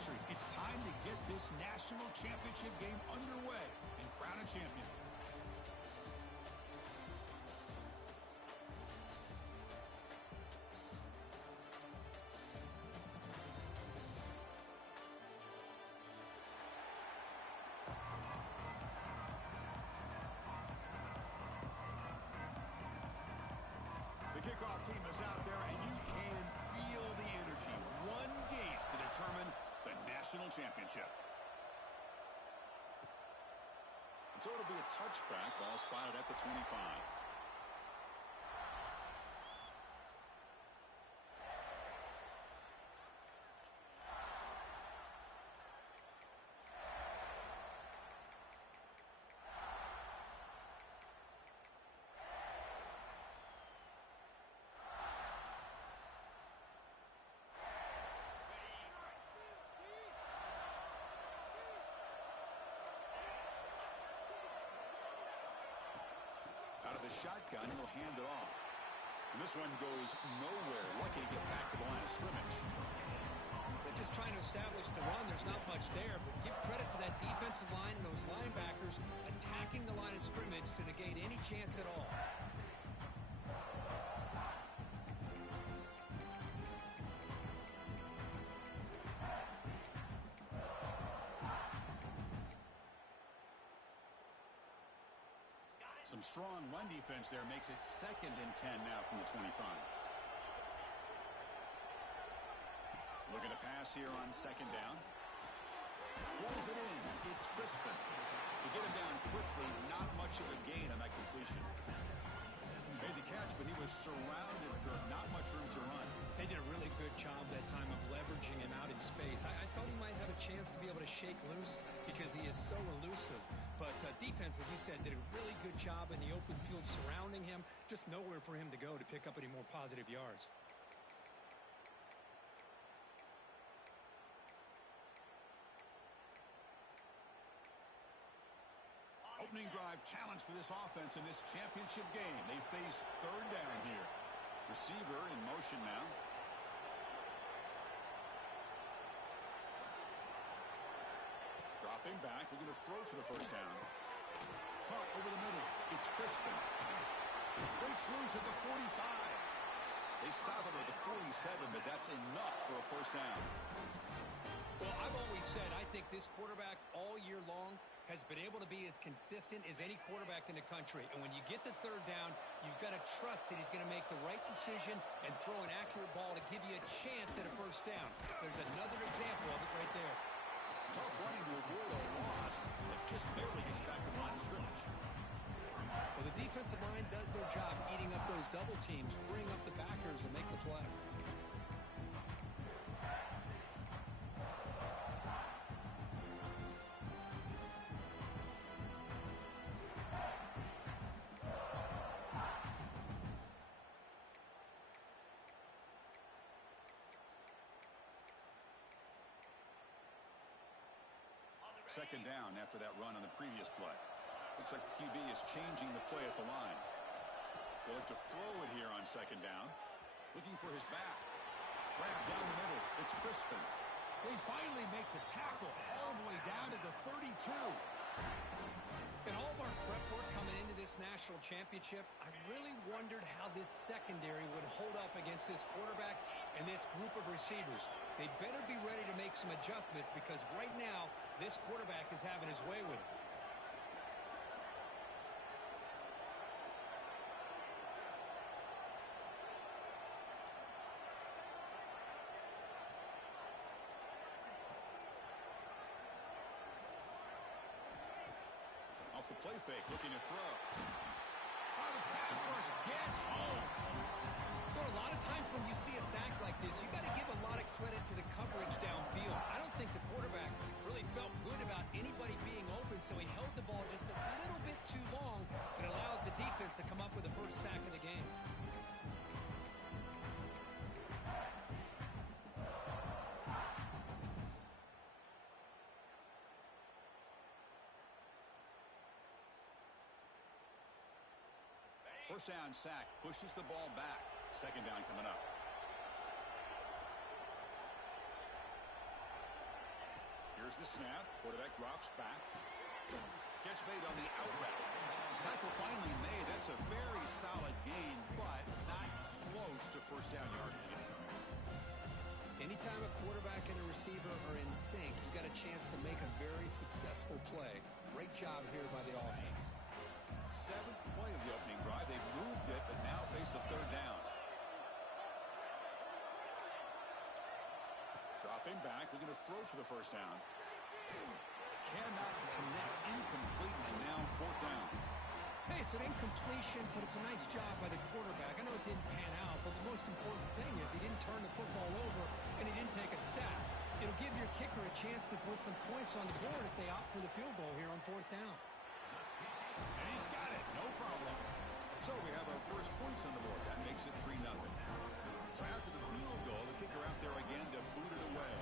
streak. It's time to get this national championship game underway and crown a champion. The kickoff team is out there, and you can feel the energy. One game to determine the national championship. And so it'll be a touchback. Ball spotted at the 25. Out of the shotgun, he'll hand it off. And this one goes nowhere. Lucky to get back to the line of scrimmage. They're just trying to establish the run. There's not much there, but give credit to that defensive line and those linebackers attacking the line of scrimmage to negate any chance at all. Some strong run defense there makes it 2nd and 10 now from the 25. Looking to pass here on 2nd down. Rolls it in. It's Crispin. To get him down quickly, not much of a gain on that completion. Made the catch, but he was surrounded for not much room to run. They did a really good job that time of leveraging him out in space. I thought he might have a chance to be able to shake loose because he is so elusive. But defense, as you said, did a really good job in the open field surrounding him. Just nowhere for him to go to pick up any more positive yards. Opening drive challenge for this offense in this championship game. They face 3rd down here. Receiver in motion now. Dropping back, looking to throw for the 1st down. Punt over the middle. It's Crispin. Breaks loose at the 45. They stop him at the 47, but that's enough for a 1st down. Well, I've always said I think this quarterback all year long has been able to be as consistent as any quarterback in the country. And when you get the 3rd down, you've got to trust that he's going to make the right decision and throw an accurate ball to give you a chance at a 1st down. There's another example of it right there. Tough running to avoid a loss that just barely gets back to the line of scrimmage. Well, the defensive line does their job eating up those double teams, freeing up the backers to make the play. Second down after that run on the previous play. Looks like the QB is changing the play at the line. They'll look to throw it here on 2nd down. Looking for his back. Grab down the middle. It's Crispin. They finally make the tackle all the way down to the 32. In all of our prep work coming into this national championship, I really wondered how this secondary would hold up against this quarterback and this group of receivers. They better be ready to make some adjustments because right now, this quarterback is having his way with it. Off the play fake, looking to throw. Oh, the pass rush gets home. Well, a lot of times when you see a sack like this, you got to give a lot of credit to the coverage downfield. I don't think the quarterback really felt good about anybody being open, so he held the ball just a little bit too long and allows the defense to come up with the 1st sack of the game. First down sack, pushes the ball back. 2nd down coming up. Here's the snap. Quarterback drops back. Catch made on the out route. Tackle finally made. That's a very solid gain, but not close to first down yardage. Anytime a quarterback and a receiver are in sync, you got a chance to make a very successful play. Great job here by the offense. Seventh play of the opening drive. They've moved it, but now face a third down. Dropping back, looking to throw for the first down. Cannot connect, incomplete, and now fourth down. Hey, it's an incompletion, but it's a nice job by the quarterback. I know it didn't pan out, but the most important thing is he didn't turn the football over and he didn't take a sack. It'll give your kicker a chance to put some points on the board if they opt for the field goal here on fourth down. And he's got it, no problem. So we have our first points on the board. That makes it 3-0. So after the field goal, the kicker out there again to boot it away.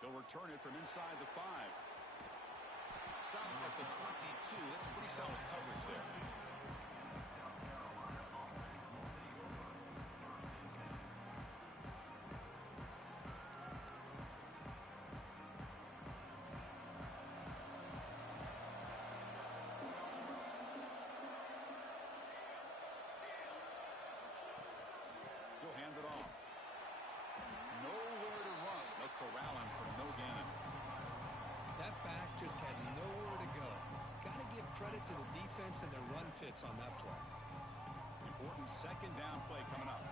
They'll return it from inside the 5. Stop at the 22. That's pretty solid coverage there. He'll hand it off. Nowhere to run. They'll corral him for no gain. That back just had nowhere to go. Got to give credit to the defense and their run fits on that play. Important second down play coming up.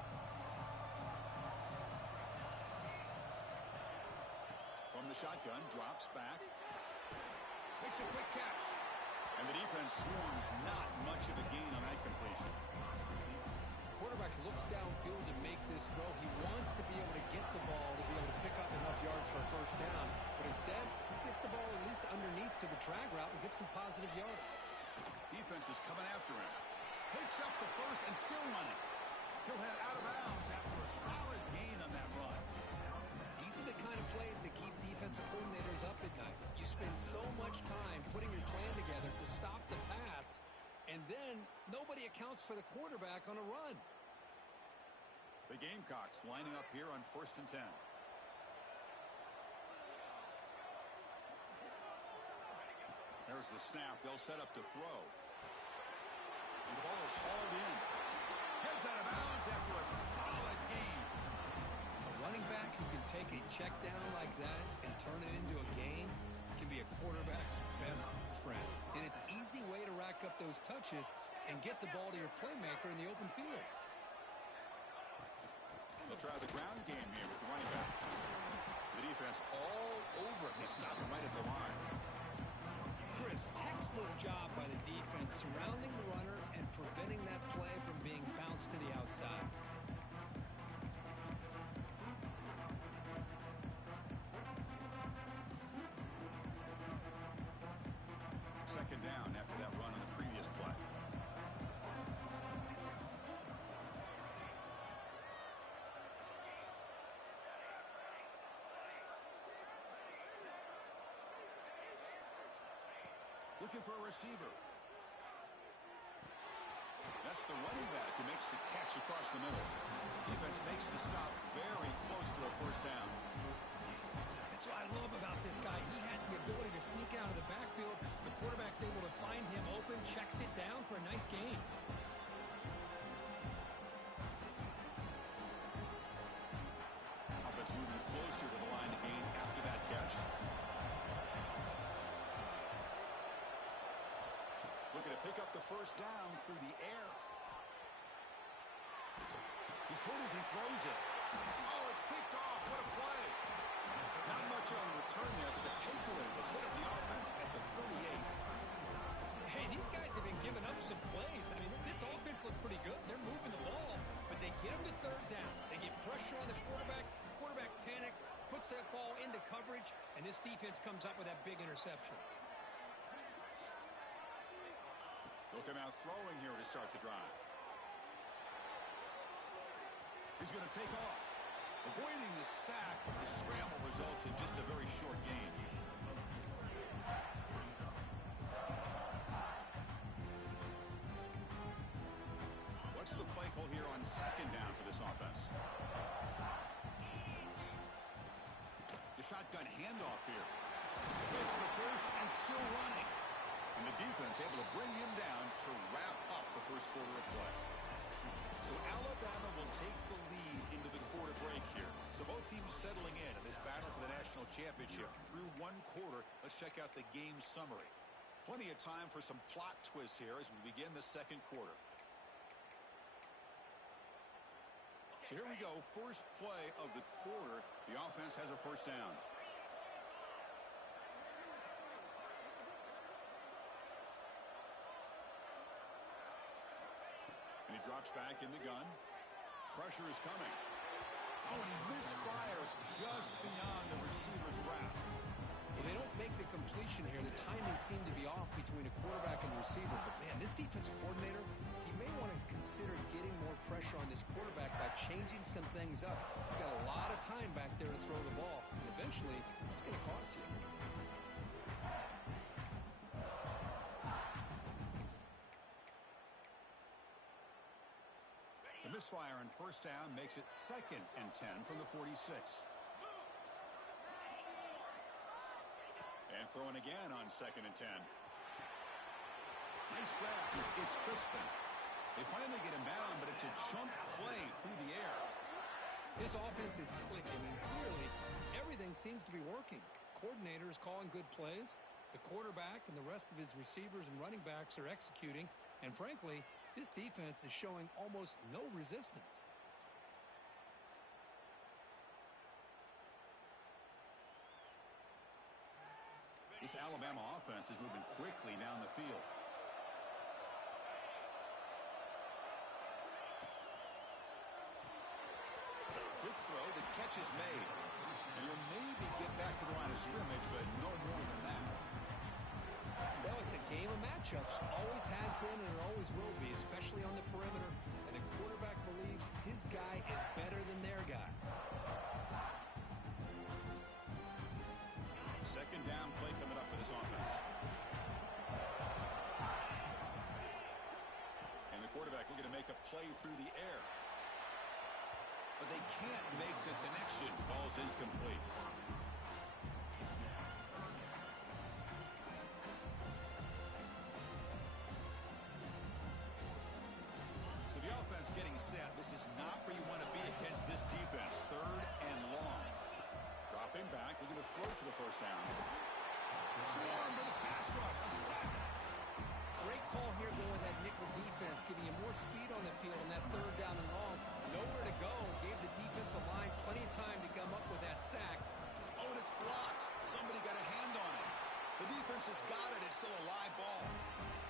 From the shotgun, drops back. Makes a quick catch. And the defense swarms, not much of a gain on that completion. Quarterback looks downfield to make this throw. He wants to be able to get the ball to be able to pick up enough yards for a first down. But instead, he gets the ball at least underneath to the drag route and gets some positive yards. Defense is coming after him. Picks up the first and still running. He'll head out of bounds after a solid gain on that run. These are the kind of plays that keep defensive coordinators up at night. You spend so much time putting your plan together to stop the pass, and then nobody accounts for the quarterback on a run. The Gamecocks lining up here on 1st and 10. There's the snap. They'll set up to throw. And the ball is hauled in. Gets out of bounds after a solid gain. A running back who can take a check down like that and turn it into a gain can be a quarterback's best friend. And it's an easy way to rack up those touches and get the ball to your playmaker in the open field. They'll try the ground game here with the running back. The defense all over it. They stop him right at the line. Chris, textbook job by the defense surrounding the runner and preventing that play from being bounced to the outside. Second down after that run on the previous play. Looking for a receiver. That's the running back who makes the catch across the middle. Defense makes the stop very close to a first down. That's what I love about this guy. He has the ability to sneak out of the backfield. The quarterback's able to find him open, checks it down for a nice gain. Offense moving closer to the line to gain after that catch. Looking to pick up the first down through the air. He's hit as he throws it. Oh, it's picked off. What a play. Not much on the return there, but the takeaway will set up the offense at the 38. Hey, these guys have been giving up some plays. I mean, this offense looked pretty good. They're moving the ball, but they get them to third down. They get pressure on the quarterback. Quarterback panics, puts that ball into coverage, and this defense comes up with that big interception. They'll come out throwing here to start the drive. He's going to take off. Avoiding the sack, the scramble results in just a very short gain. What's the play call here on second down for this offense? shotgun handoff here. It's the first and still running. And the defense able to bring him down to wrap up the first quarter of play. So Alabama will take the lead into the quarter break here. So both teams settling in this battle for the national championship through one quarter. Let's check out the game summary. Plenty of time for some plot twists here as we begin the second quarter. So here we go. First play of the quarter. The offense has a first down. And he drops back in the gun. Pressure is coming. Oh, and he misfires just beyond the receiver's grasp. Well, they don't make the completion here. The timing seemed to be off between a quarterback and the receiver. But, man, this defensive coordinator, he may want to consider getting more pressure on this quarterback by changing some things up. You've got a lot of time back there to throw the ball. And eventually, it's going to cost you. The misfire on first down makes it 2nd and 10 from the 46. And throwing again on 2nd and 10. Nice grab. It's Crispin. They finally get him down, but it's a chunk play through the air. This offense is clicking, and clearly everything seems to be working. The coordinator is calling good plays. The quarterback and the rest of his receivers and running backs are executing. And frankly, this defense is showing almost no resistance. This Alabama offense is moving quickly down the field. Quick throw, the catch is made. And he'll maybe get back to the line of scrimmage, but no more than that. Well, it's a game of matchups. Always has been and it always will be, especially on the perimeter. And the quarterback believes his guy is better than their guy. Second down play coming up for this offense. And the quarterback looking to make a play through the air. But they can't make the connection. Ball's incomplete. So the offense getting set. This is not where you want to be against this defense. 3rd and long. Dropping back, looking to throw for the first down. Swarm to the pass rush. A sack. Great call here going with that nickel defense, giving you more speed on the field on that 3rd down and long. Nowhere to go. Gave the defensive line plenty of time to come up with that sack. Oh, and it's blocked. Somebody got a hand on it. The defense has got it. It's still a live ball.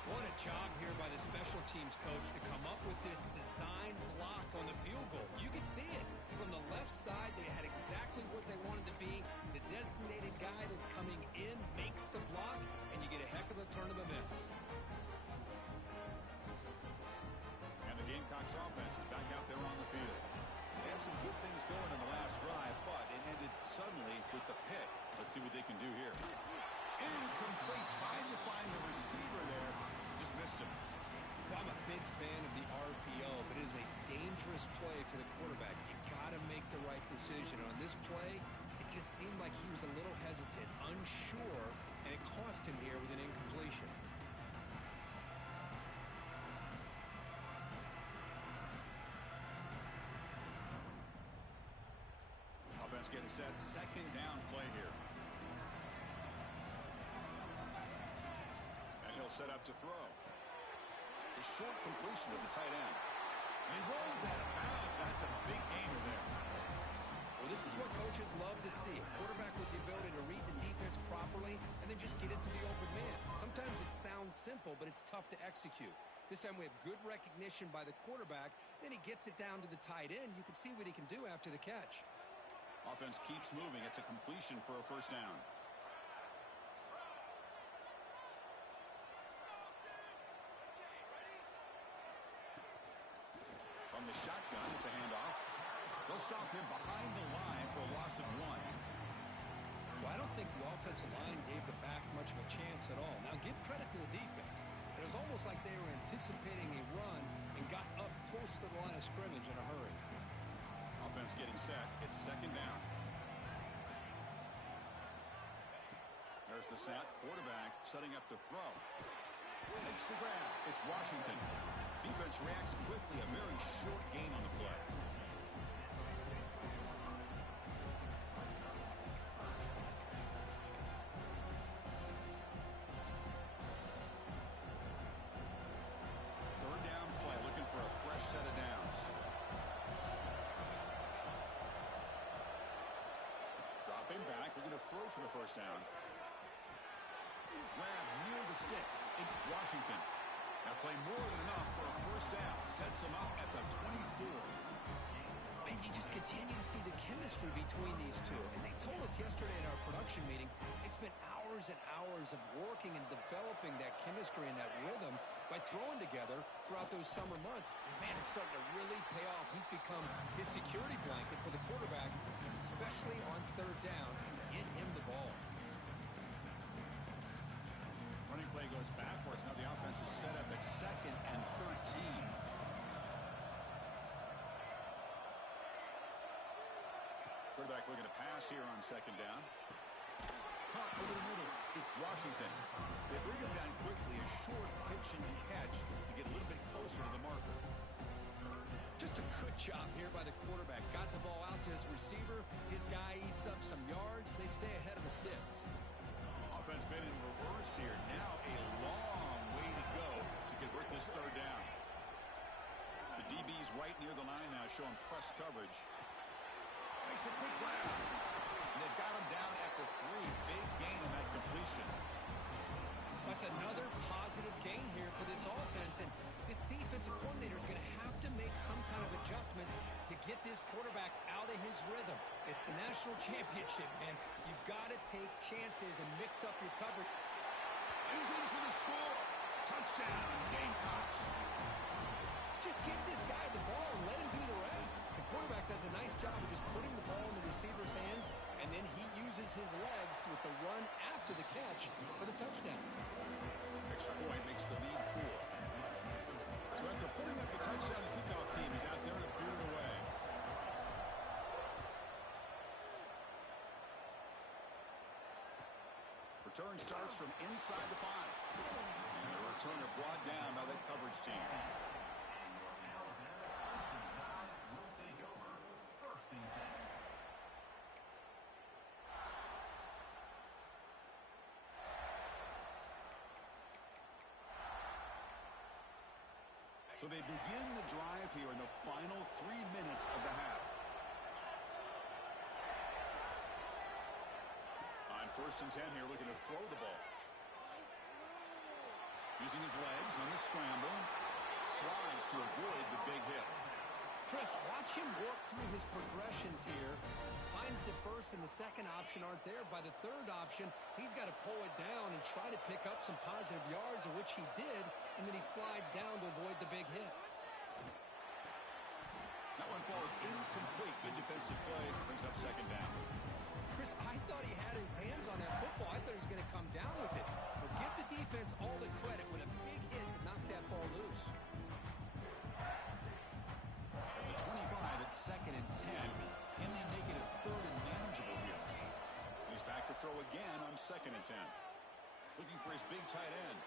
What a job here by the special teams coach to come up with this design block on the field goal. You can see it. From the left side, they had exactly what they wanted to be. The designated guy that's coming in makes the block, and you get a heck of a turn of events. And the Gamecocks offense is back out there on the field. They had some good things going in the last drive, but it ended suddenly with the pick. Let's see what they can do here. Incomplete. Trying to find the receiver there. Just missed him. I'm a big fan of the RPO, but it is a dangerous play for the quarterback. You got to make the right decision. On this play, it just seemed like he was a little hesitant, unsure, and it cost him here with an incompletion. Offense getting set. Second down play here. And he'll set up to throw. A short completion of the tight end. And he rolls out of bounds. That's a big gainer there. Well, this is what coaches love to see. A quarterback with the ability to read the defense properly and then just get it to the open man. Sometimes it sounds simple, but it's tough to execute. This time we have good recognition by the quarterback. Then he gets it down to the tight end. You can see what he can do after the catch. Offense keeps moving. It's a completion for a first down. From the shotgun, it's a handoff. They'll stop him behind the line for a loss of 1. Well, I don't think the offensive line gave the back much of a chance at all. Now, give credit to the defense. It was almost like they were anticipating a run and got up close to the line of scrimmage in a hurry. Offense getting set. It's second down. There's the snap. Quarterback setting up to throw. Makes the grab. It's Washington. Defense reacts quickly. A very short gain on the play. Third down play. Looking for a fresh set of downs. Dropping back. Looking to throw for the first down. Grab near the sticks. It's Washington. That play more than enough for a first down. Sets him up at the 24. And you just continue to see the chemistry between these two. And they told us yesterday in our production meeting, they spent hours and hours of working and developing that chemistry and that rhythm by throwing together throughout those summer months. And, man, it's starting to really pay off. He's become his security blanket for the quarterback, especially on third down. Get him the ball. Running play goes backwards. Now the offense is set up at 2nd and 13. Quarterback looking to pass here on 2nd down. Caught over the middle. It's Washington. They bring him down quickly. A short pitch and catch to get a little bit closer to the marker. Just a good job here by the quarterback. Got the ball out to his receiver. His guy eats up some yards. They stay ahead of the sticks. Offense been in reverse here. Now a long way to go to convert this third down. The DB's right near the line now, showing press coverage. Makes a quick grab. And they've got him down at the 3. Big gain on that completion. That's another positive gain here for this offense. And this defensive coordinator is going to have to make some kind of adjustments to get this quarterback out of his rhythm. It's the national championship, man. You've got to take chances and mix up your coverage. He's in for the score. Touchdown, Gamecocks. Just get this guy the ball and let him do the rest. The quarterback does a nice job of just putting the ball in the receiver's hands, and then he uses his legs with the run after the catch for the touchdown. Extra point makes the lead 4. So after putting up a touchdown, the kickoff team is out there to boot it away. Return starts from inside the 5. And the returner brought down by the coverage team. So they begin the drive here in the final 3 minutes of the half. On 1st and 10 here, looking to throw the ball. Using his legs on the scramble. Slides to avoid the big hit. Chris, watch him work through his progressions here. Finds the first and the second option aren't there. By the third option, he's got to pull it down and try to pick up some positive yards, of which he did, and then he slides down to avoid the big hit. That one falls incomplete. Good defensive play. Brings up 2nd down. Chris, I thought he had his hands on that football. I thought he was going to come down with it. But give the defense all the credit with a big hit to knock that ball loose. At the 25, it's 2nd and 10. Can they make it a 3rd and manageable here? He's back to throw again on 2nd and 10. Looking for his big tight end.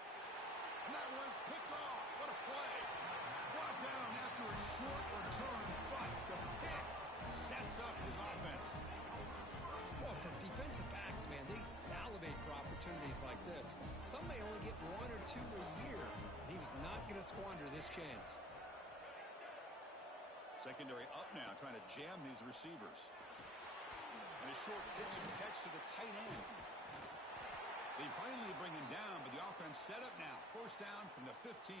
And that one's picked off. What a play. Brought down after a short return, but the pick sets up his offense. Well, for defensive backs, man, they salivate for opportunities like this. Some may only get 1 or 2 a year. He was not going to squander this chance. Secondary up now, trying to jam these receivers. And a short pitch and catch to the tight end. They finally bring him down, but the offense set up now. 1st down from the 15.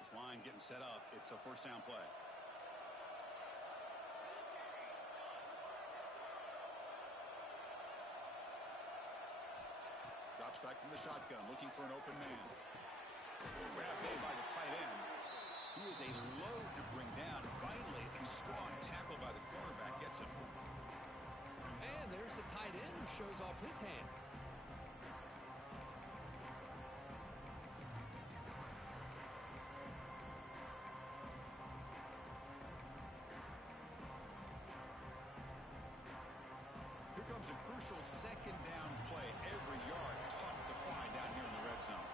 This line getting set up. It's a 1st down play. Drops back from the shotgun, looking for an open man. Grab made by the tight end. He is a load to bring down. Finally, a strong tackle by the cornerback gets him. And there's the tight end who shows off his hands. becomes a crucial second down play. Every yard tough to find down here in the red zone.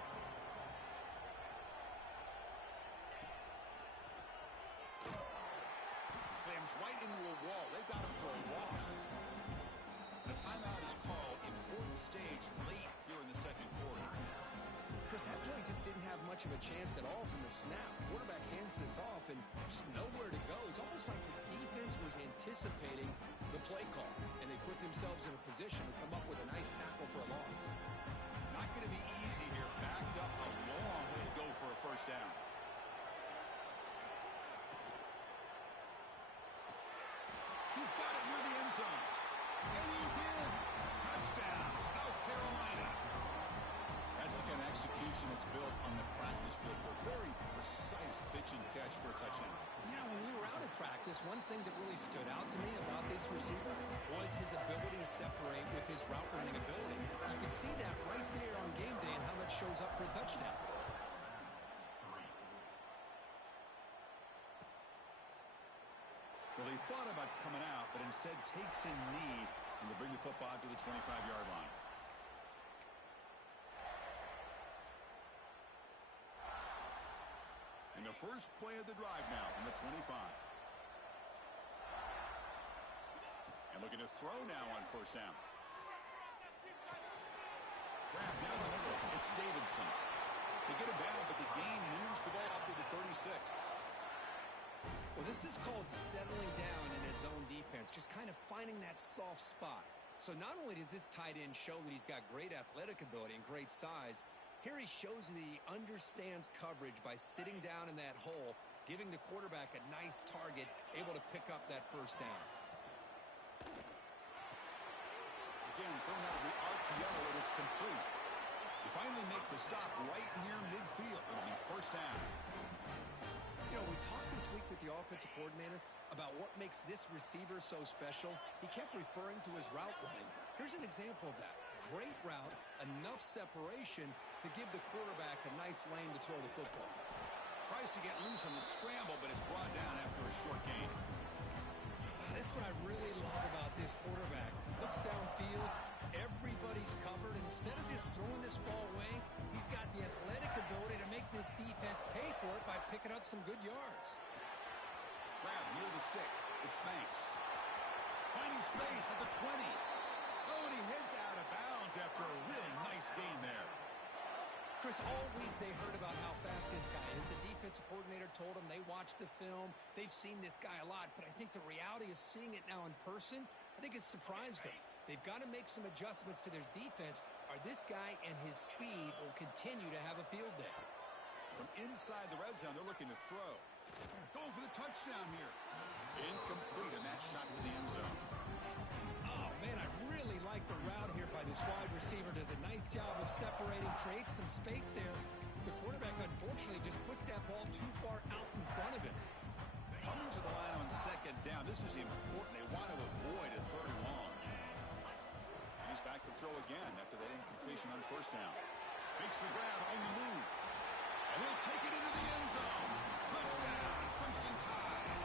Slams right into a wall. They've got him for a loss. A timeout is called. Important stage late here in the second quarter. Chris, that play just didn't have much of a chance at all from the snap. Quarterback hands this off and just nowhere to go. It's almost like the defense was anticipating the play call, and they put themselves in a position to come up with a nice tackle for a loss. Not going to be easy here. Backed up a long way to go for a first down. He's got it near the end zone. And he's in. Touchdown, South Carolina. That's the kind of execution that's built on the practice field. A very precise pitch and catch for a touchdown. Yeah, when we were out at practice, one thing that really stood out to me about this receiver was his ability to separate with his route running ability. You can see that right there on game day and how that shows up for a touchdown. Well, he thought about coming out, but instead takes in knee and will bring the football to the 25-yard line. And the first play of the drive now from the 25. And looking to throw now on first down. Grab down the middle. It's Davidson. They get him down, but the gain moves the ball up to the 36. Well, this is called settling down in his own defense, just kind of finding that soft spot. So not only does this tight end show that he's got great athletic ability and great size, here he shows that he understands coverage by sitting down in that hole, giving the quarterback a nice target, able to pick up that first down. Again, thrown out of the RPO, and it's complete. They finally make the stop right near midfield. It'll be first down. You know, we talked this week with the offensive coordinator about what makes this receiver so special. He kept referring to his route running. Here's an example of that. Great route, enough separation to give the quarterback a nice lane to throw the football. Tries to get loose on the scramble, but is brought down after a short gain. That's what I really love about this quarterback. Looks downfield, everybody's covered. Instead of just throwing this ball away, he's got the athletic ability to make this defense pay for it by picking up some good yards. Grab near the sticks. It's Banks. Finding space at the 20. Oh, and he heads out of bounds after a really nice gain there. Chris, all week they heard about how fast this guy is. The defensive coordinator told them they watched the film. They've seen this guy a lot, but I think the reality of seeing it now in person, I think it's surprised them. They've got to make some adjustments to their defense, or this guy and his speed will continue to have a field day. From inside the red zone, they're looking to throw. Going for the touchdown here. Incomplete, and that shot to the end zone. Oh, man, I really like the route here by this wide receiver. Does a nice job of separating, creates some space there. The quarterback, unfortunately, just puts that ball too far out in front of him. Coming to the line on second down. This is important. They want to avoid a third and long. And he's back to throw again after that incompletion on first down. Makes the grab on the move. And he'll take it into the end zone. Touchdown, Crimson Tide.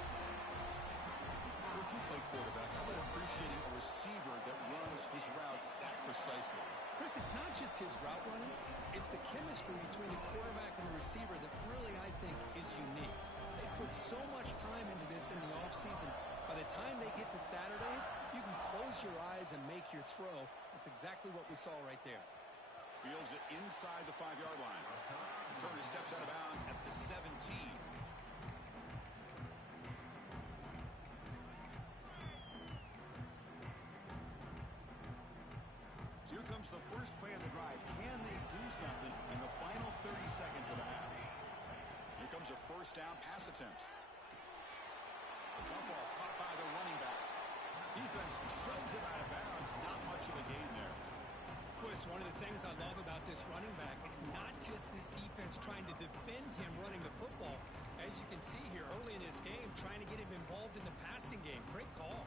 Coach, you play quarterback. How about appreciating a receiver that runs his routes that precisely? Chris, it's not just his route running. It's the chemistry between the quarterback and the receiver that really, I think, is unique. They put so much time into this in the offseason. By the time they get to Saturdays, you can close your eyes and make your throw. That's exactly what we saw right there. Fields it inside the 5-yard line. Turner steps out of bounds at the 17. So here comes the first play of the drive. Can they do something in the final 30 seconds of the half? Here comes a first down pass attempt. Dump off caught by the running back. Defense shoves him out of bounds. Not much of a gain there. Chris, one of the things I love about this running back, it's not just this defense trying to defend him running the football. As you can see here early in this game, trying to get him involved in the passing game. Great call.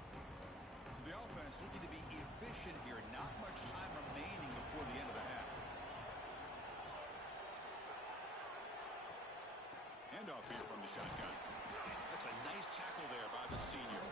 So the offense looking to be efficient here. Not much time remaining before the end of the half. Handoff here from the shotgun. That's a nice tackle there by the senior.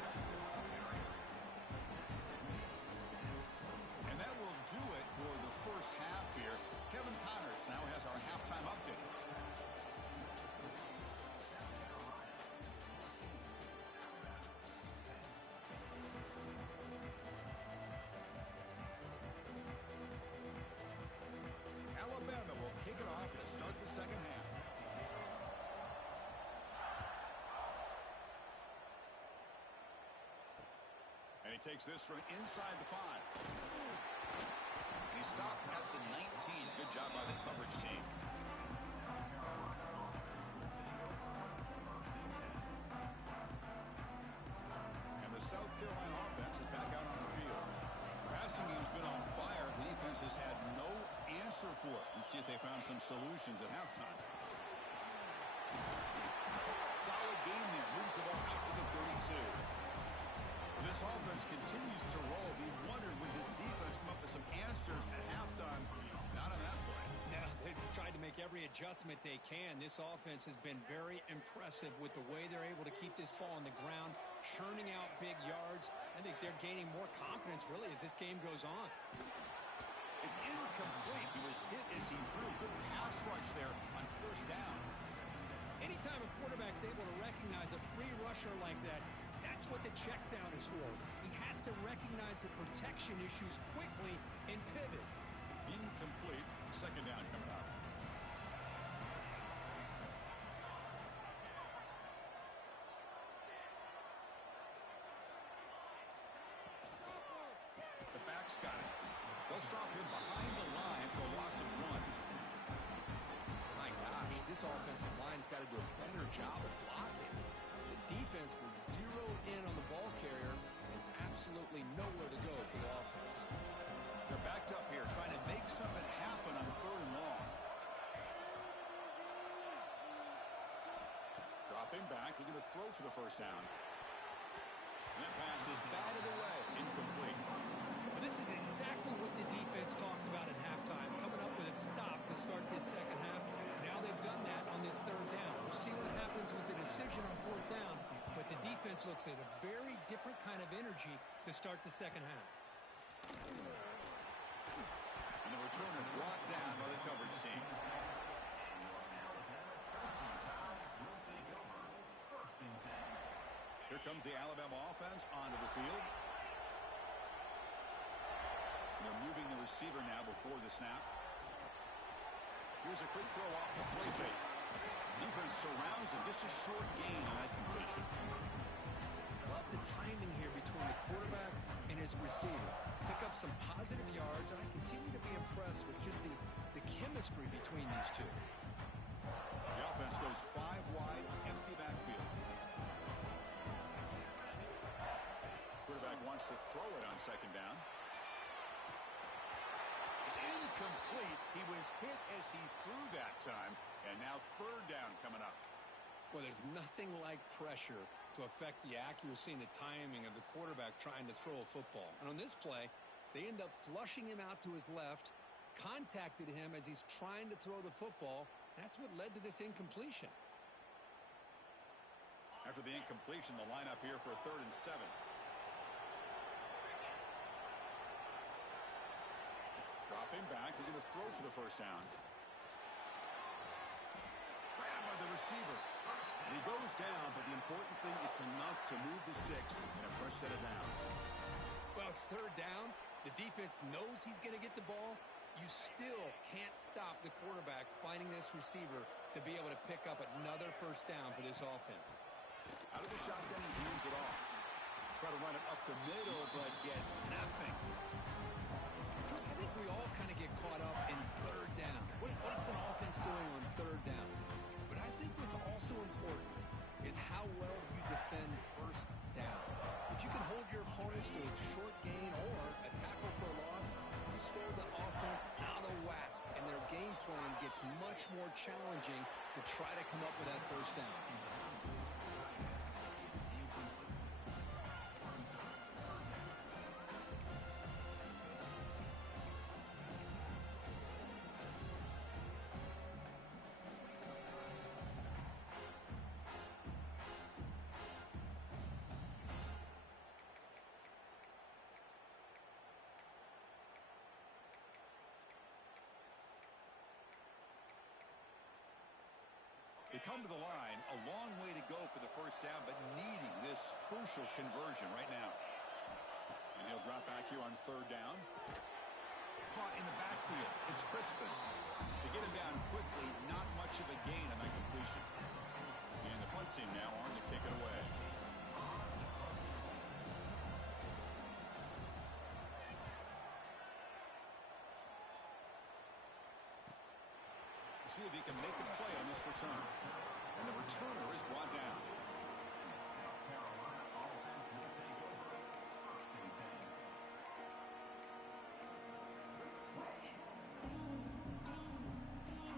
And he takes this from inside the 5. He stopped at the 19. Good job by the coverage team. And the South Carolina offense is back out on the field. The passing game's been on fire. The defense has had no answer for it. Let's see if they found some solutions at halftime. Solid game there. Moves the ball out to the 32. This offense continues to roll. We wondered, would this defense come up with some answers at halftime? Not on that play. Now, they've tried to make every adjustment they can. This offense has been very impressive with the way they're able to keep this ball on the ground, churning out big yards. I think they're gaining more confidence, really, as this game goes on. It's incomplete. He was hit as he threw. Good pass rush there on first down. Anytime a quarterback's able to recognize a free rusher like that, that's what the check down is for. He has to recognize the protection issues quickly and pivot. Incomplete. Second down coming up. The back's got it. They'll stop him behind the line for a loss of 1. My gosh, this offensive line's got to do a better job of blocking. The defense was zeroed in on the ball carrier and absolutely nowhere to go for the offense. They're backed up here trying to make something happen on 3rd and long. Dropping back, looking to throw for the first down. And that pass is batted away. Incomplete. Well, this is exactly what the defense talked about at halftime, coming up with a stop to start this second half. Now they've done that on this 3rd down. We'll see what happens with the decision on 4th down, but the defense looks at a very different kind of energy to start the second half. And the returner brought down by the coverage team. Here comes the Alabama offense onto the field. And they're moving the receiver now before the snap. Here's a quick throw off the play fake. Defense surrounds him. Just a short gain on that completion. Love the timing here between the quarterback and his receiver. Pick up some positive yards, and I continue to be impressed with just the chemistry between these two. The offense goes 5 wide, empty backfield. Quarterback wants to throw it on 2nd down. It's incomplete. He was hit as he threw that time. And now 3rd down coming up. Well, there's nothing like pressure to affect the accuracy and the timing of the quarterback trying to throw a football. And on this play, they end up flushing him out to his left, contacted him as he's trying to throw the football. That's what led to this incompletion. After the incompletion, the lineup here for a 3rd and 7. Dropping back, they're going to throw for the first down. Grabbed by the receiver. And he goes down, but the important thing, it's enough to move the sticks in a fresh set of downs. Well, it's 3rd down. The defense knows he's going to get the ball. You still can't stop the quarterback finding this receiver to be able to pick up another first down for this offense. Out of the shotgun, he hands it off. Try to run it up the middle, but get nothing. Chris, I think we all kind of get caught up in 3rd down. What's an offense doing on 3rd down? But I think what's also important is how well you defend 1st down. If you can hold your opponents to a short gain or a tackle for a loss, you throw the offense out of whack, and their game plan gets much more challenging to try to come up with that first down. They come to the line, a long way to go for the first down, but needing this crucial conversion right now. And he'll drop back here on 3rd down. Caught in the backfield. It's Crispin. They get him down quickly. Not much of a gain on that completion. And the punt team now on to kick it away. See if he can make a play on this return. And the returner is brought down.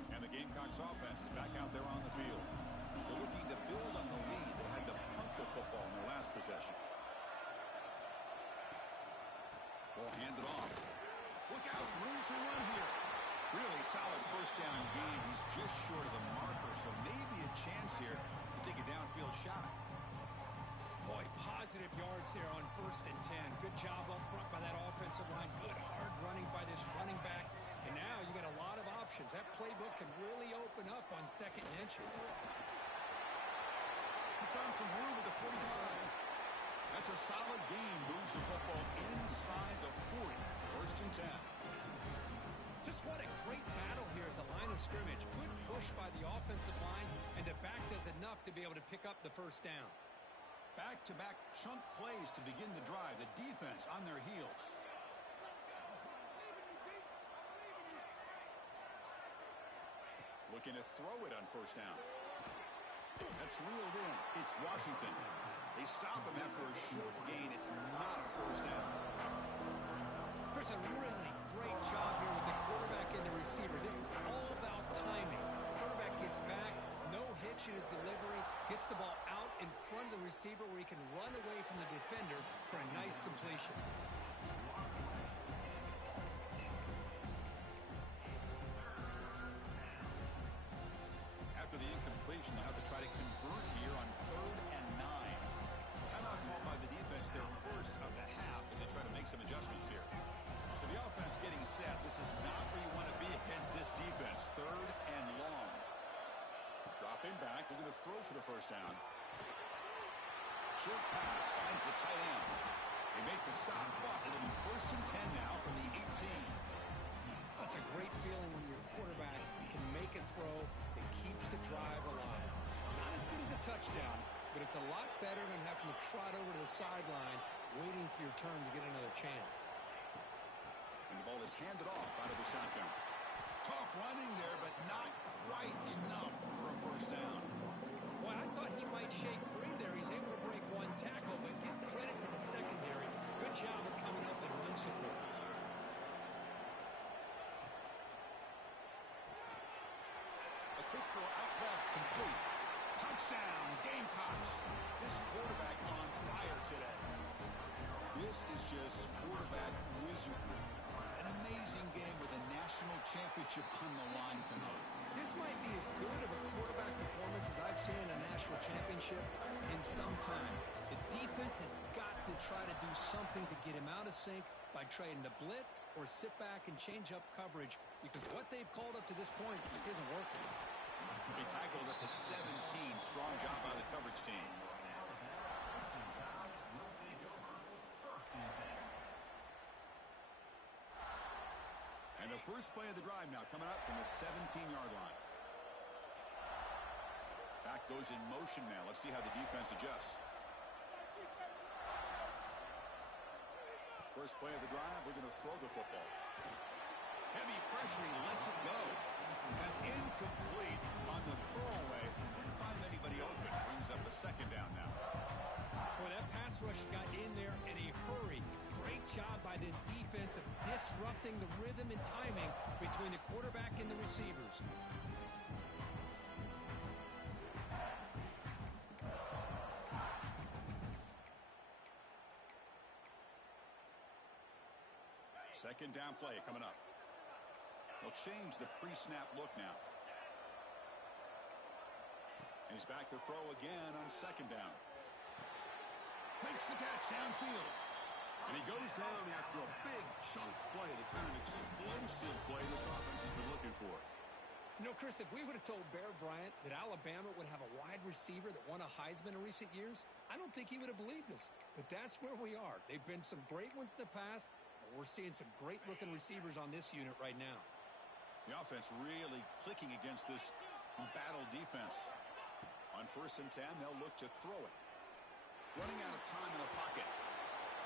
And the Gamecocks offense is back out there on the field. They're looking to build on the lead. They had to punt the football in their last possession. Ball handed off. Look out, room to run here. Really solid first down gain. He's just short of the marker, so maybe a chance here to take a downfield shot. Boy, positive yards there on 1st and 10. Good job up front by that offensive line. Good hard running by this running back. And now you got a lot of options. That playbook can really open up on 2nd and inches. He's found some room at the 45. That's a solid gain. Moves the football inside the 40. 1st and 10. Just what a great battle here at the line of scrimmage. Good push by the offensive line, and the back does enough to be able to pick up the 1st down. Back-to-back chunk plays to begin the drive. The defense on their heels. Looking to throw it on 1st down. That's reeled in. It's Washington. They stop him after a short gain. It's not a 1st down. There's a really great job here with the quarterback and the receiver. This is all about timing. Quarterback gets back, no hitch in his delivery, gets the ball out in front of the receiver where he can run away from the defender for a nice completion. After the incompletion, they'll have to try to convert here on 3rd and 9. Timeout called by the defense, their first of the half, as they try to make some adjustments here. So the offense getting set. This is not where you want to be against this defense. 3rd and long. Dropping back, looking to throw for the 1st down. Short pass finds the tight end. They make the stop, but it'll be 1st and 10 now from the 18. That's a great feeling when your quarterback can make a throw that keeps the drive alive. Not as good as a touchdown, but it's a lot better than having to trot over to the sideline waiting for your turn to get another chance. And the ball is handed off out of the shotgun. Tough running there, but not quite enough for a 1st down. Boy, I thought he might shake free there. He's able to break one tackle, but give credit to the secondary. Good job of coming up and run support. A quick throw out left, complete. Touchdown, Gamecocks. This quarterback on fire today. This is just quarterback wizardry. An amazing game with a national championship on the line tonight. This might be as good of a quarterback performance as I've seen in a national championship in some time. The defense has got to try to do something to get him out of sync by trying to blitz or sit back and change up coverage, because what they've called up to this point just isn't working. They tackled at the 17. Strong job by the coverage team. And the first play of the drive now coming up from the 17-yard line. Back goes in motion now. Let's see how the defense adjusts. First play of the drive, we're going to throw the football. Heavy pressure, he lets it go. That's incomplete on the throwaway. Didn't find anybody open. Brings up a 2nd down now. Boy, that pass rush got in there in a hurry. Great job by this defense of disrupting the rhythm and timing between the quarterback and the receivers. Second down play coming up. They'll change the pre-snap look now. And he's back to throw again on 2nd down. Makes the catch downfield. And he goes down after a big chunk play, the kind of explosive play this offense has been looking for. You know, Chris, if we would have told Bear Bryant that Alabama would have a wide receiver that won a Heisman in recent years, I don't think he would have believed us. But that's where we are. They've been some great ones in the past, and we're seeing some great-looking receivers on this unit right now. The offense really clicking against this battle defense. On 1st and 10, they'll look to throw it. Running out of time in the pocket.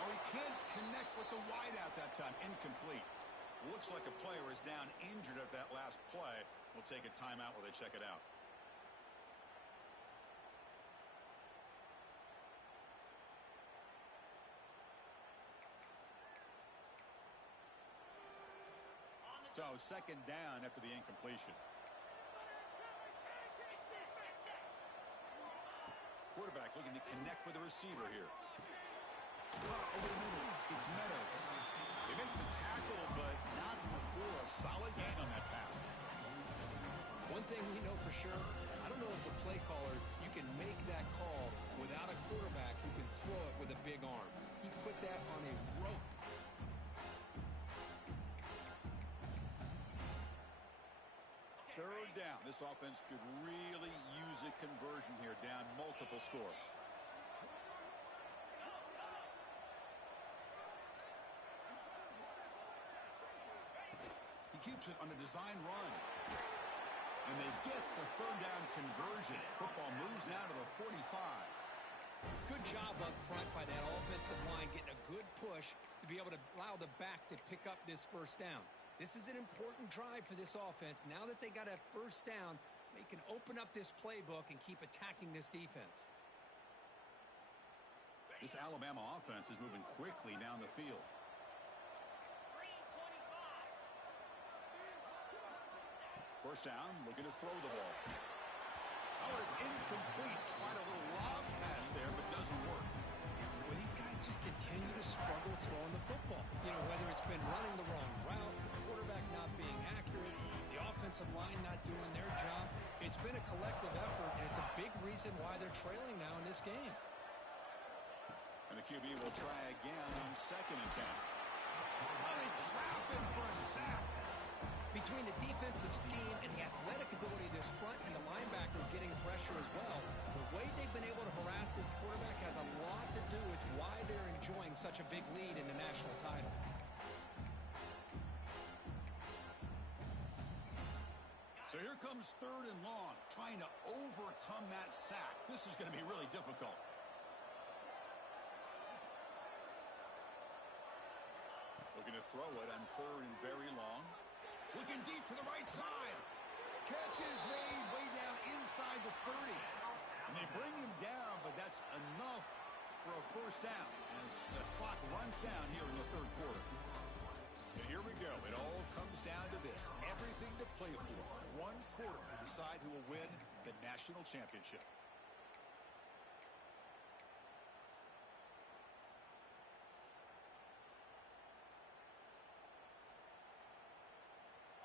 Oh, he can't connect with the wideout that time. Incomplete. Looks like a player is down injured at that last play. We'll take a timeout while they check it out. So second down after the incompletion. Quarterback looking to connect with the receiver here. Over the middle, it's Meadows. They make the tackle, but not before a solid gain on that pass. One thing we know for sure, I don't know as a play caller, you can make that call without a quarterback who can throw it with a big arm. He put that on a rope. Third down. This offense could really use a conversion here, down multiple scores. He keeps it on a design run. And they get the third down conversion. Football moves now to the 45. Good job up front by that offensive line, getting a good push to be able to allow the back to pick up this first down. This is an important drive for this offense. Now that they got a first down, they can open up this playbook and keep attacking this defense. This Alabama offense is moving quickly down the field. First down, looking to throw the ball. Oh, it's incomplete. Tried a little lob pass there, but doesn't work. Well, these guys just continue to struggle throwing the football. You know, whether it's been running the wrong route, the quarterback not being accurate, the offensive line not doing their job. It's been a collective effort, and it's a big reason why they're trailing now in this game. And the QB will try again on second and 10. Oh, they trap him for a sack. Between the defensive scheme and the athletic ability of this front and the linebackers getting pressure as well, the way they've been able to harass this quarterback has a lot to do with why they're enjoying such a big lead in the national title. So here comes third and long, trying to overcome that sack. This is going to be really difficult. Looking to throw it on third and very long. Looking deep to the right side. Catch is made way down inside the 30. And they bring him down, but that's enough for a first down as the clock runs down here in the third quarter. And here we go. It all comes down to this. Everything to play for. One quarter to decide who will win the national championship.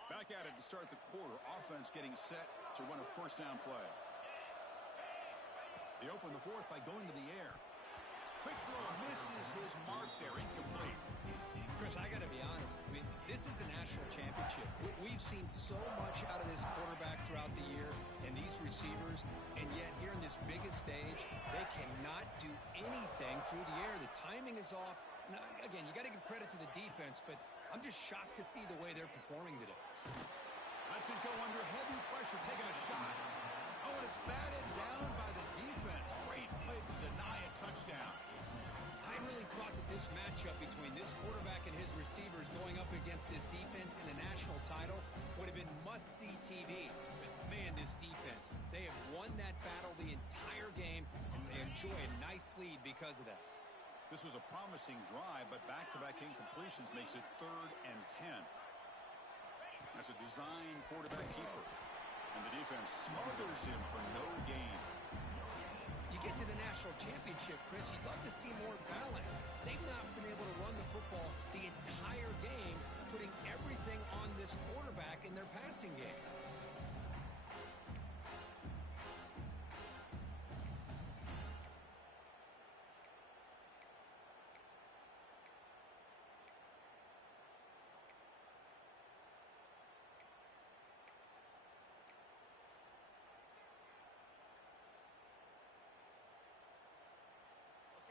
Back at it to start the quarter. Offense getting set to run a first down play. They open the fourth by going to the air. Quick throw misses his mark there. Incomplete. Chris, I got to be honest. I mean, this is the national championship. We've seen so much out of this quarterback throughout the year and these receivers, and yet here in this biggest stage, they cannot do anything through the air. The timing is off. Now, again, you got to give credit to the defense, but I'm just shocked to see the way they're performing today. Lets it go under heavy pressure, taking a shot. Oh, and it's batted down by the defense. Great play to deny a touchdown. I really thought that this matchup between this quarterback and his receivers going up against this defense in the national title would have been must-see TV. But man, this defense, they have won that battle the entire game, and they enjoy a nice lead because of that. This was a promising drive, but back-to-back incompletions makes it 3rd and 10. That's a design quarterback keeper. And the defense smothers him for no gain. You get to the national championship, Chris, you'd love to see more balance. They've not been able to run the football the entire game, putting everything on this quarterback in their passing game.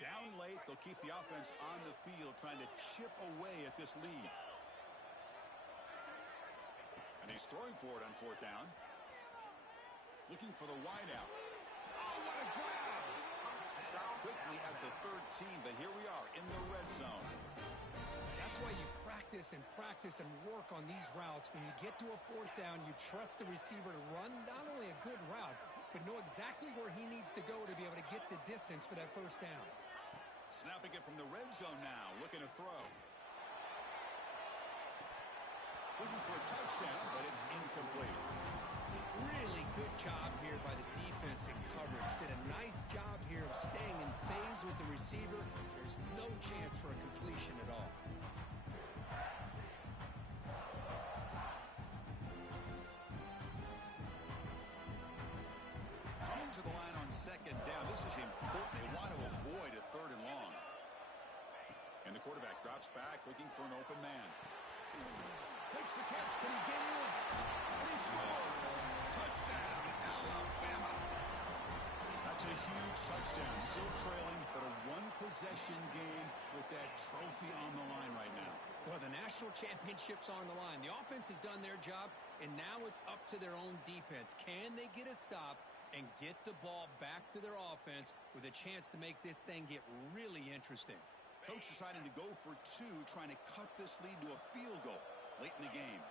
Down late, they'll keep the offense on the field, trying to chip away at this lead. And he's throwing for it on 4th down. Looking for the wideout. Oh, what a grab! Stopped quickly at the 13, but here we are in the red zone. That's That's why you practice and work on these routes. When you get to a fourth down, you trust the receiver to run not only a good route, but know exactly where he needs to go to be able to get the distance for that first down. Snapping it from the red zone now, looking to throw. Looking for a touchdown, but it's incomplete. Really good job here by the defense in coverage. Did a nice job here of staying in phase with the receiver. There's no chance for a completion at all. Coming to the line on second down. This is important. They want to avoid a third and long. And the quarterback drops back, looking for an open man. Makes the catch. Can he get in? And he scores. Touchdown, Alabama. That's a huge touchdown. Still trailing, but a one-possession game with that trophy on the line right now. Well, the national championship's on the line. The offense has done their job, and now it's up to their own defense. Can they get a stop and get the ball back to their offense with a chance to make this thing get really interesting? Coach deciding to go for two, trying to cut this lead to a field goal late in the game.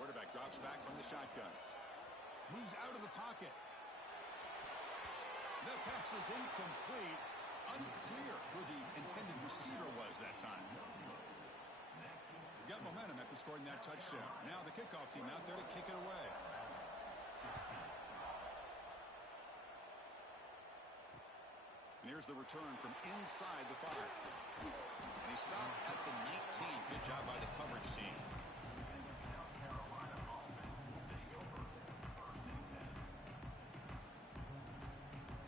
Quarterback drops back from the shotgun. Moves out of the pocket. The pass is incomplete. Unclear who the intended receiver was that time. Got momentum after scoring that touchdown. Now the kickoff team out there to kick it away. And here's the return from inside the 5. And he stopped at the 19. Good job by the coverage team.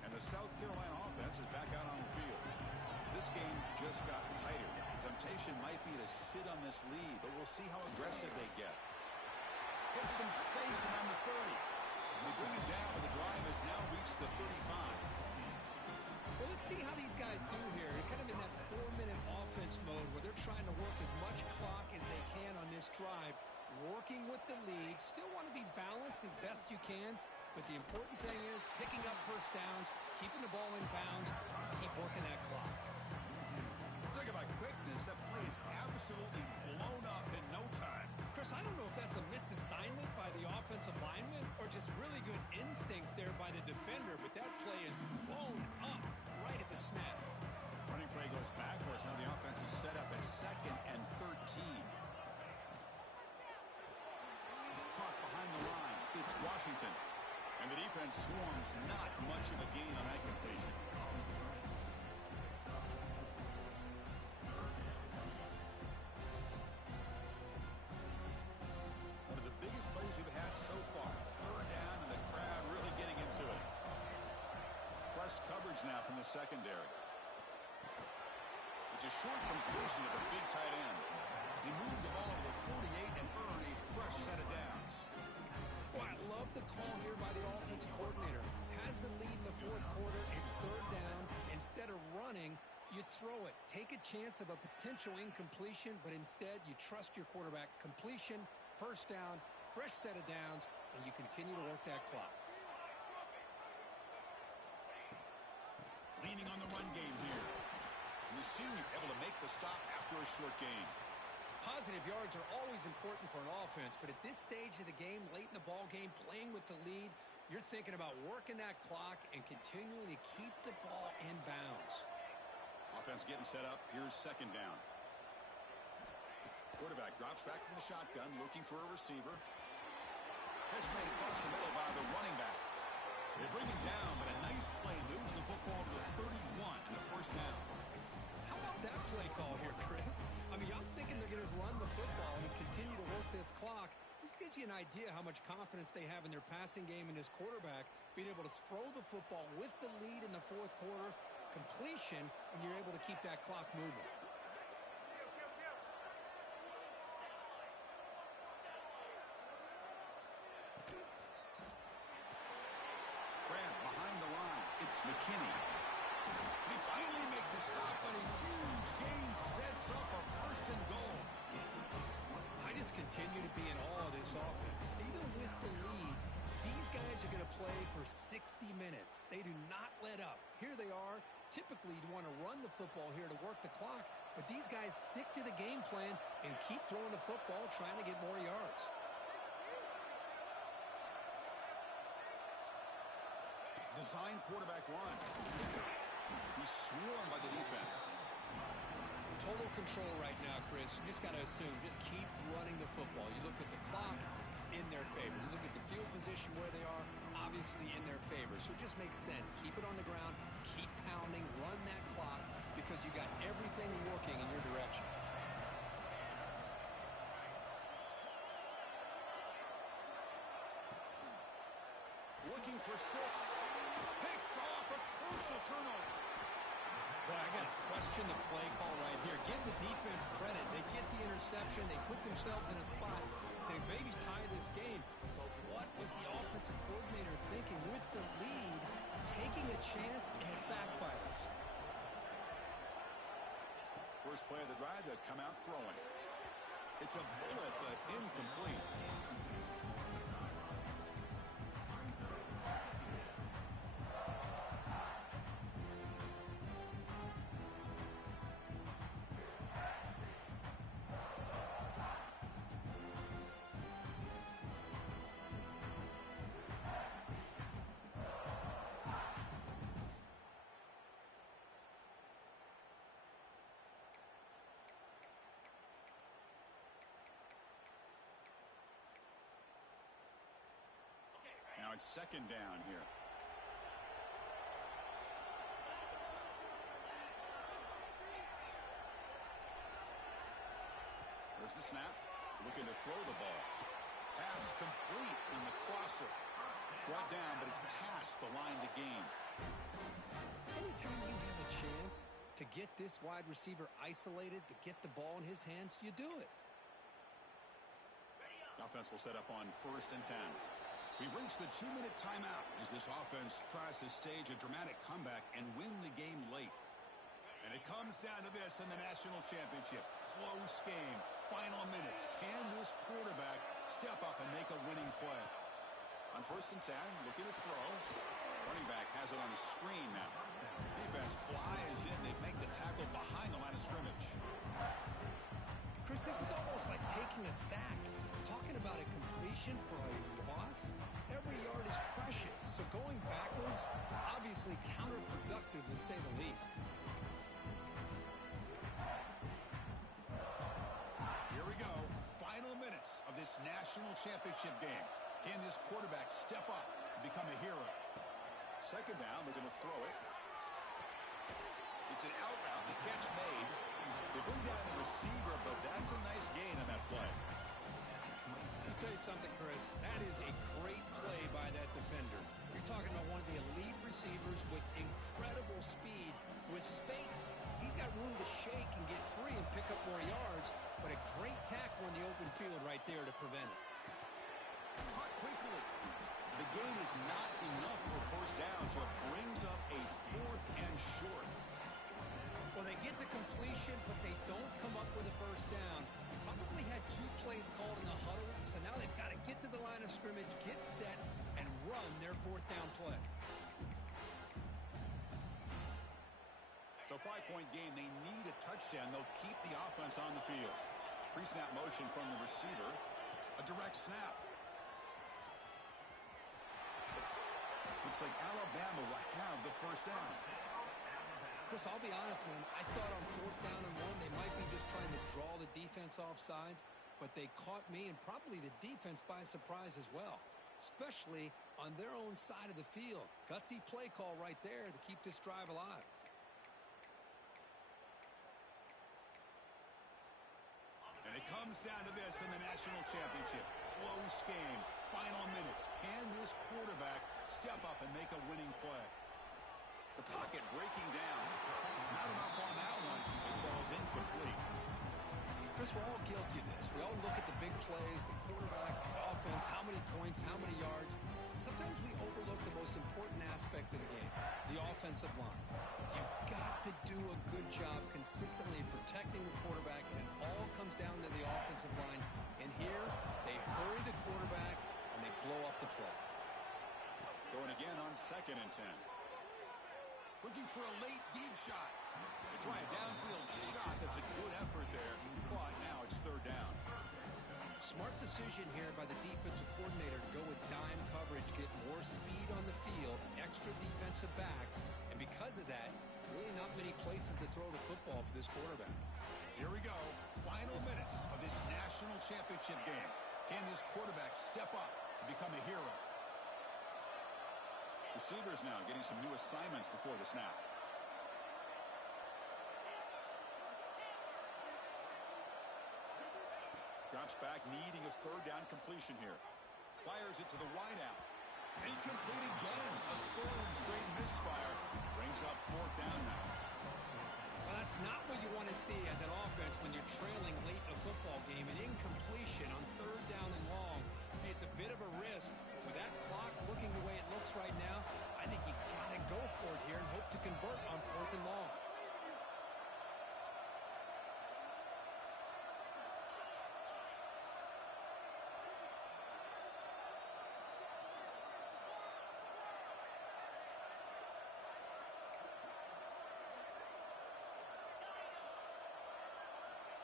And the South Carolina offense is back out on the field. This game just got tighter. The temptation might be to sit on this lead, but we'll see how aggressive they get. Get some space around the 30. And they bring it down, but the drive has now reached the 35. Well, let's see how these guys do here. They're kind of in that 4-minute offense mode where they're trying to work as much clock as they can on this drive, working with the lead. Still want to be balanced as best you can, but the important thing is picking up first downs, keeping the ball in bounds, and keep working that clock. Talk about quickness. That play is absolutely blown up in no time. Chris, I don't know if that's a misassignment by the offensive lineman or just really good instincts there by the defender, but that play is blown up right at the snap. Running play goes backwards. Now the offense is set up at 2nd and 13. Caught behind the line. It's Washington. And the defense swarms not much of a gain on that completion. One of the biggest plays we've had so far. 3rd down and the crowd really getting into it. Press coverage now from the secondary. It's a short completion of a big tight end. He moved the ball to the 48 and earned a fresh set of downs. Well, I love the call here by the offensive coordinator. Has the lead in the 4th quarter. It's 3rd down. Instead of running, you throw it. Take a chance of a potential incompletion, but instead you trust your quarterback. Completion, 1st down, fresh set of downs, and you continue to work that clock. Leaning on the run game here. And the senior able to make the stop after a short gain. Positive yards are always important for an offense, but at this stage of the game, late in the ball game, playing with the lead, you're thinking about working that clock and continuing to keep the ball in bounds. Offense getting set up. Here's 2nd down. Quarterback drops back from the shotgun, looking for a receiver. Catch made across the middle by the running back. They bring him down, but a nice play moves the football to the 31 and the 1st down. How about that play call here, Chris? I mean, I'm thinking they're going to run the football and continue to work this clock. This gives you an idea how much confidence they have in their passing game and this quarterback being able to throw the football with the lead in the 4th quarter, completion, and you're able to keep that clock moving. Grab behind the line. It's McKinney. They finally make the stop, but a huge gain sets up a 1st and goal. I just continue to be in awe of this offense. Even with the lead, these guys are going to play for 60 minutes. They do not let up. Here they are. Typically, you'd want to run the football here to work the clock, But these guys stick to the game plan and keep throwing the football, trying to get more yards. Design quarterback run. He's swarmed by the defense. Total control right now, Chris. You just got to assume, just keep running the football. You look at the clock, in their favor. You look at the field position where they are, obviously in their favor. So it just makes sense. Keep it on the ground, keep pounding, run that clock, because you got everything working in your direction. Looking for 6. Picked off, a crucial turnover. Boy, I got to question the play call right here. Give the defense credit. They get the interception. They put themselves in a spot to maybe tie this game. But what was the offensive coordinator thinking with the lead, taking a chance, and it backfires? First play of the drive, they come out throwing. It's a bullet, but incomplete. Now it's second down here. There's the snap. Looking to throw the ball. Pass complete in the crosser. Brought down, but it's past the line to gain. Anytime you have a chance to get this wide receiver isolated, to get the ball in his hands, you do it. Offense will set up on 1st and 10. We've reached the 2-minute timeout as this offense tries to stage a dramatic comeback and win the game late. And it comes down to this in the national championship. Close game. Final minutes. Can this quarterback step up and make a winning play? On 1st and 10, looking to throw. Running back has it on a screen now. Defense flies in. They make the tackle behind the line of scrimmage. Chris, this is almost like taking a sack. Talking about a completion for a loss, every yard is precious. So going backwards, obviously counterproductive to say the least. Here we go. Final minutes of this national championship game. Can this quarterback step up and become a hero? Second down, we're going to throw it. It's an out route, the catch made. They bring down the receiver, but that's a nice gain on that play. Let me tell you something, Chris. That is a great play by that defender. You're talking about one of the elite receivers with incredible speed, with space. He's got room to shake and get free and pick up more yards, but a great tackle in the open field right there to prevent it. Caught quickly. The gain is not enough for 1st down, so it brings up a 4th and short. Well, they get the completion, but they don't come up with a 1st down. Probably had 2 plays called in the huddle, so now they've got to get to the line of scrimmage, get set, and run their 4th down play. So 5-point game, they need a touchdown. They'll keep the offense on the field. Pre-snap motion from the receiver. A direct snap. Looks like Alabama will have the 1st down. Chris, I'll be honest, man. I thought on 4th down and 1, they might be just trying to draw the defense off sides, but they caught me and probably the defense by surprise as well, especially on their own side of the field. Gutsy play call right there to keep this drive alive. And it comes down to this in the national championship. Close game. Final minutes. Can this quarterback step up and make a winning play? The pocket breaking down. Not enough on that one. It falls incomplete. Chris, we're all guilty of this. We all look at the big plays, the quarterbacks, the offense, how many points, how many yards. Sometimes we overlook the most important aspect of the game, the offensive line. You've got to do a good job consistently protecting the quarterback, and it all comes down to the offensive line. And here, they hurry the quarterback, and they blow up the play. Going again on 2nd and 10. Looking for a late deep shot. They try a downfield shot. That's a good effort there, but now it's third down. Smart decision here by the defensive coordinator to go with dime coverage, get more speed on the field, extra defensive backs, and because of that, really not many places to throw the football for this quarterback. Here we go. Final minutes of this national championship game. Can this quarterback step up and become a hero? Receivers now getting some new assignments before the snap. Drops back, needing a third down completion here. Fires it to the wideout. Incomplete again. A third straight misfire. Brings up fourth down now. Well, that's not what you want to see as an offense when you're trailing late in a football game. An incompletion on third down and long. It's a bit of a risk. But with that clock looking the way it looks right now, I think you got to go for it here and hope to convert on fourth and long.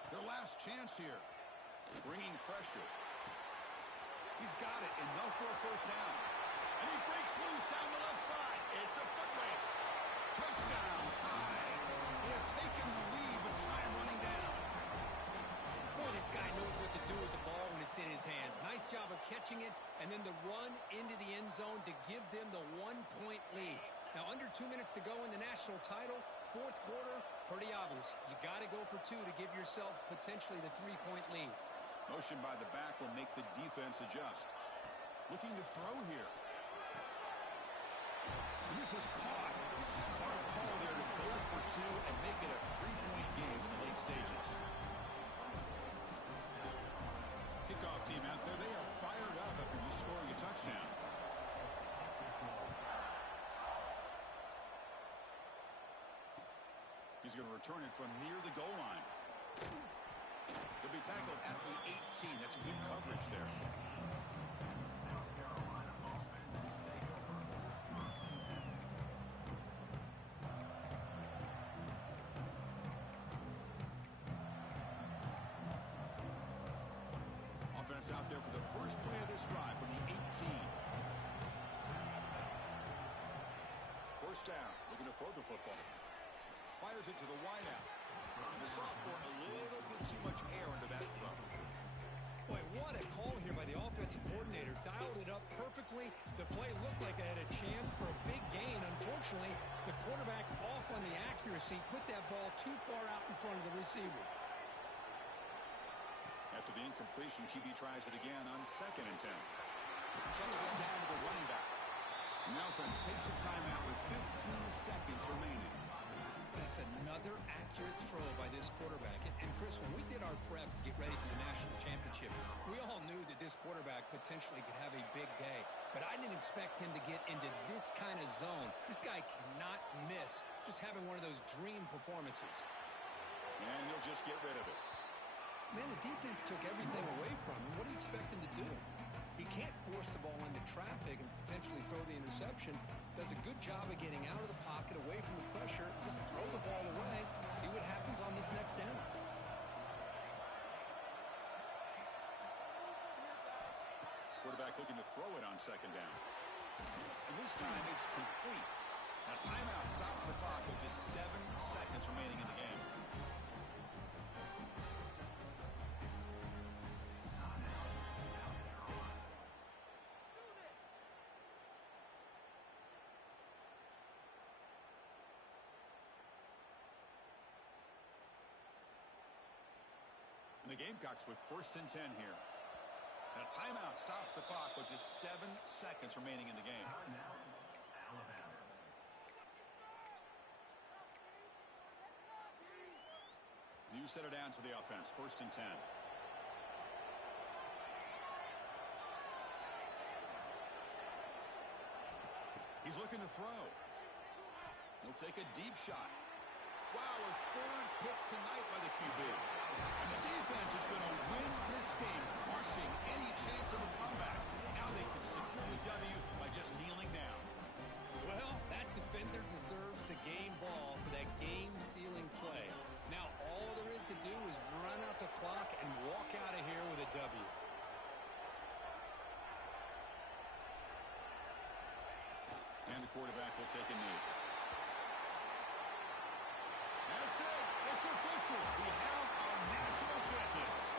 Their last chance here. Bringing pressure. He's got it. Enough for a first down. And he breaks loose down the left side. It's a foot race. Touchdown. Tie. They have taken the lead with time running down. Boy, this guy knows what to do with the ball when it's in his hands. Nice job of catching it and then the run into the end zone to give them the 1-point lead. Now, under 2 minutes to go in the national title, fourth quarter, pretty obvious. You got to go for two to give yourself potentially the 3-point lead. Motion by the back will make the defense adjust. Looking to throw here. And this is caught. Smart call there to go for two and make it a 3-point game in the late stages. Kickoff team out there. They are fired up after just scoring a touchdown. He's going to return it from near the goal line. He'll be tackled at the 18. That's good coverage there. Offense out there for the first play of this drive from the 18. First down, looking to throw the football. Fires it to the wideout. The sophomore, a little bit too much air under that throw. Boy, what a call here by the offensive coordinator. Dialed it up perfectly. The play looked like it had a chance for a big gain. Unfortunately, the quarterback off on the accuracy, put that ball too far out in front of the receiver. After the incompletion, QB tries it again on 2nd and 10. Checks this down to the running back. And the offense takes a timeout with 15 seconds remaining. That's another accurate throw by this quarterback. And Chris, when we did our prep to get ready for the national championship, we all knew that this quarterback potentially could have a big day. But I didn't expect him to get into this kind of zone. This guy cannot miss just having one of those dream performances. And he'll just get rid of it. Man, the defense took everything away from him. What do you expect him to do? He can't force the ball into traffic and potentially throw the interception. Does a good job of getting out of the pocket, away from the pressure. Just throw the ball away. See what happens on this next down. Quarterback looking to throw it on 2nd down. And this time it's complete. Now timeout stops the clock with just 7 seconds remaining in the game. And the Gamecocks with 1st and 10 here. And a timeout stops the clock with just 7 seconds remaining in the game. New set of downs for the offense. 1st and 10. He's looking to throw. He'll take a deep shot. Wow, a 3rd pick tonight by the QB. And the defense is going to win this game, crushing any chance of a comeback. Now they can secure the W by just kneeling down. Well, that defender deserves the game ball for that game-sealing to take a knee. That's it. It's official. We have our national champions.